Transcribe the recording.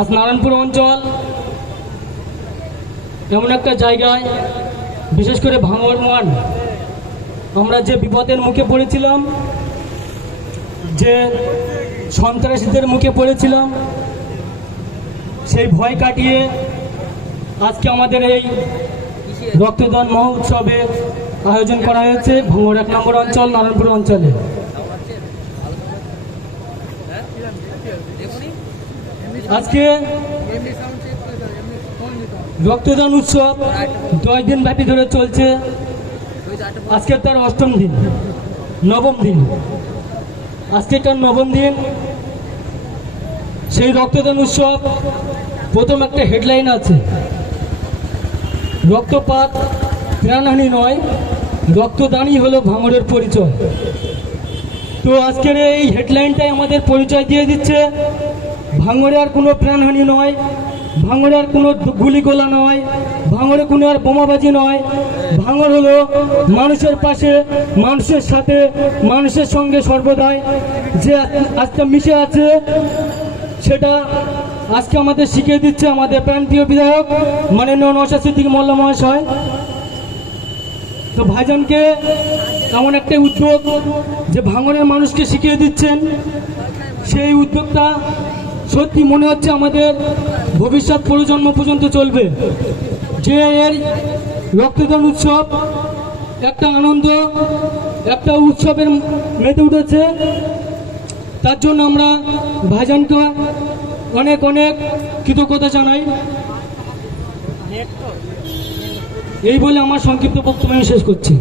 আজ নারায়ণপুর অঞ্চল এমন একটা জায়গায়, বিশেষ করে ভাঙড়মান আমরা যে বিপদের মুখে পড়েছিলাম, যে সন্ত্রাসীদের মুখে পড়েছিলাম, সেই ভয় কাটিয়ে আজকে আমাদের এই রক্তদান মহোৎসবে আয়োজন করা হয়েছে ভাঙড় এক নম্বর অঞ্চল, নারায়ণপুর অঞ্চলে। আজকে রক্তদান উৎসব দশ দিন ব্যাপী ধরে চলছে। আজকে তার অষ্টম দিন, নবম দিন। আজকে তার নবম দিন। সেই রক্তদান উৎসব প্রথম একটা হেডলাইন আছে। রক্তপাত প্রাণহানি নয়, রক্তদানই হলো ভাঙড়ের পরিচয়। তো আজকের এই হেডলাইনটাই আমাদের পরিচয় দিয়ে দিচ্ছে। ভাঙড়ে আর কোনো প্রাণহানি নয়, ভাঙড়ে আর কোনো গুলিগোলা নয়, ভাঙড়ে কোনো আর বোমাবাজি নয়। ভাঙড় হলো মানুষের পাশে, মানুষের সাথে, মানুষের সঙ্গে সর্বদাই। যে আজকে মিশে আছে, সেটা আজকে আমাদের শিখিয়ে দিচ্ছে আমাদের প্রান্তীয় বিধায়ক মাননীয় নশা সিদ্দিক মোল্লা মহাশয়। তো ভাইজানকে এমন একটা উদ্যোগ যে ভাঙনের মানুষকে শিখিয়ে দিচ্ছেন। সেই উদ্যোগটা সত্যি মনে হচ্ছে আমাদের ভবিষ্যৎ প্রজন্ম পর্যন্ত চলবে। যে এর রক্তদান উৎসব একটা আনন্দ, একটা উৎসবের মেতে উঠেছে, তার জন্য আমরা ভাইজানকে অনেক অনেক কৃতজ্ঞতা জানাই। এই বলে আমার সংক্ষিপ্ত বক্তব্য আমি শেষ করছি।